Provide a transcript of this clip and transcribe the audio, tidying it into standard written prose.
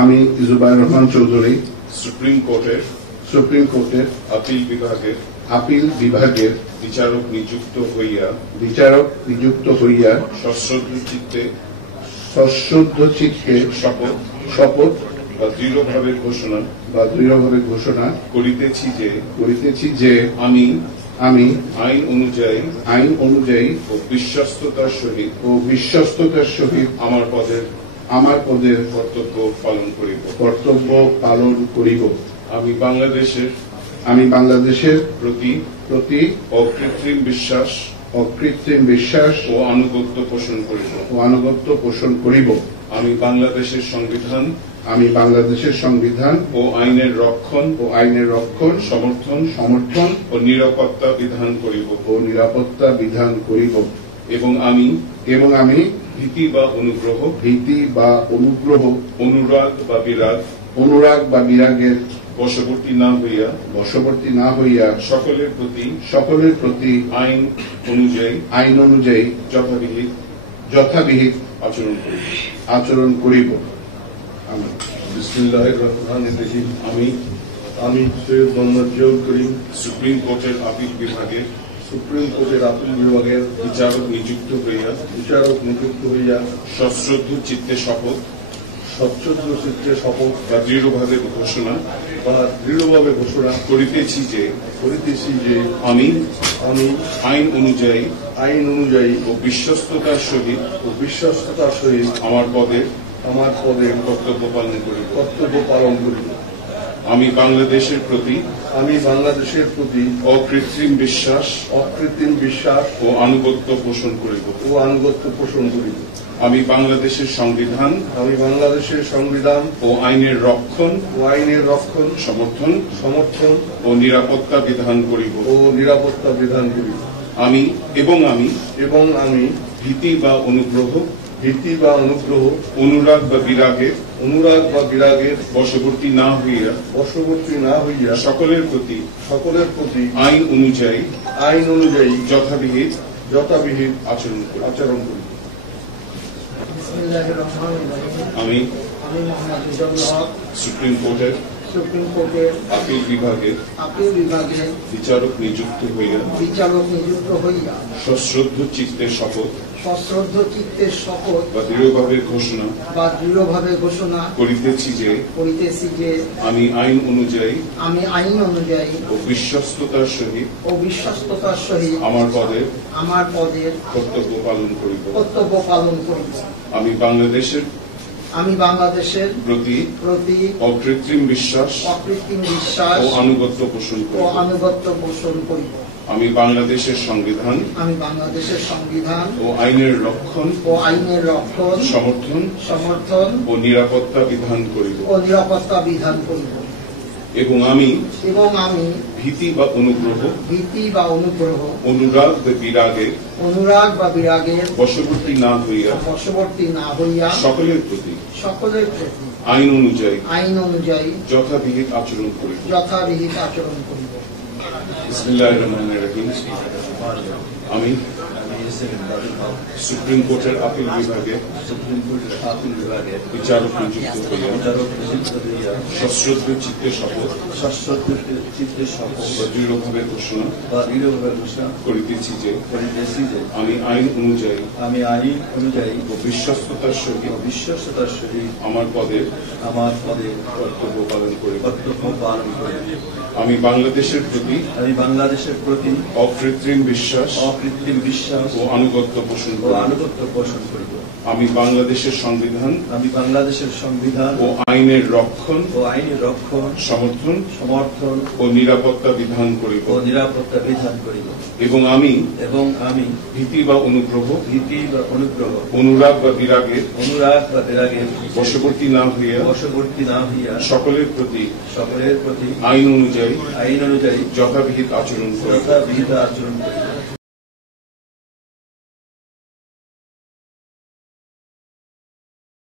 আমি জুবায়ের রহমান চৌধুরী সুপ্রিম কোর্টের আপিল বিভাগের বিচারক নিযুক্ত হইয়া সশ্রদ্ধ চিত্তে শপথ বা দৃঢ়ভাবে ঘোষণা করিতেছি যে আমি আইন অনুযায়ী ও বিশ্বস্ততার সহিত আমার পদের কর্তব্য পালন করিব। আমি বাংলাদেশের প্রতি অকৃত্রিম বিশ্বাস ও আনুগত্য পোষণ করিব। আমি বাংলাদেশের সংবিধান ও আইনের রক্ষণ সমর্থন ও নিরাপত্তা বিধান করিব এবং আমি ভীতি বা অনুরাগ বা বিরাগের বশবর্তী না হইয়া সকলের প্রতি আইন অনুযায়ী যথাবিহিত আচরণ করিব। বিসমিল্লাহির রহমানির রহিম। আমি সৈয়দ মোহাম্মদ জিয়াউল করিম সুপ্রিম কোর্টের আপিল বিভাগের বিচারক নিযুক্ত হইয়া সশ্রদ্ধ চিত্তে শপথ বা দৃঢ়ভাবে ঘোষণা করিতেছি যে আমি আইন অনুযায়ী ও বিশ্বস্ততার সহিত আমার পদের কর্তব্য পালন করিব। আমি বাংলাদেশের প্রতি অকৃত্রিম বিশ্বাস ও আনুগত্য পোষণ করিব। আমি বাংলাদেশের সংবিধান ও আইনের রক্ষণ সমর্থন ও নিরাপত্তা বিধান করিব। আমি ভীতি বা অনুগ্রহ অনুরাগ বা বিরাগের বশবর্তী না হইয়া সকলের প্রতি আইন অনুযায়ী যথাবিহিত আচরণ করি। আমি সুপ্রিম কোর্টের আপিল বিভাগের বিচারক নিযুক্ত হইয়া সশ্রদ্ধ চিত্তে শপথ বা দৃঢ়ভাবে ঘোষণা করিতেছি যে আমি আইন অনুযায়ী ও বিশ্বস্ততার সহিত আমার পদের কর্তব্য পালন করিব। আমি বাংলাদেশের প্রতি অকৃত্রিম বিশ্বাস ও আনুগত্য পোষণ করিব। আমি বাংলাদেশের সংবিধান ও আইনের রক্ষণ সমর্থন ও নিরাপত্তা বিধান করিব এবং আমি ভীতি বা অনুগ্রহ অনুরাগ বা বিরাগের বশবর্তী না হইয়া সকলের প্রতি আইন অনুযায়ী যথাবিহিত আচরণ করিব। বিসমিল্লাহির রহমানির রহিম। আমি সুপ্রিম কোর্টের আপিল বিভাগের বিচারক নিযুক্ত হইয়া সশ্রদ্ধ চিত্তে শপথ বা দৃঢ়ভাবে ঘোষণা করিতেছি যে আমি আইন অনুযায়ী ও বিশ্বস্ততার সহিত আমার পদের কর্তব্য পালন করিব। আমি বাংলাদেশের প্রতি অকৃত্রিম বিশ্বাস ও আনুগত্য পোষণ করিব। আমি বাংলাদেশের সংবিধান ও আইনের রক্ষণ সমর্থন ও নিরাপত্তা বিধান করিব এবং আমি ভীতি বা অনুগ্রহ অনুরাগ বা বিরাগের বশবর্তী না হইয়া সকলের প্রতি আইন অনুযায়ী যথাবিহিত আচরণ করিব।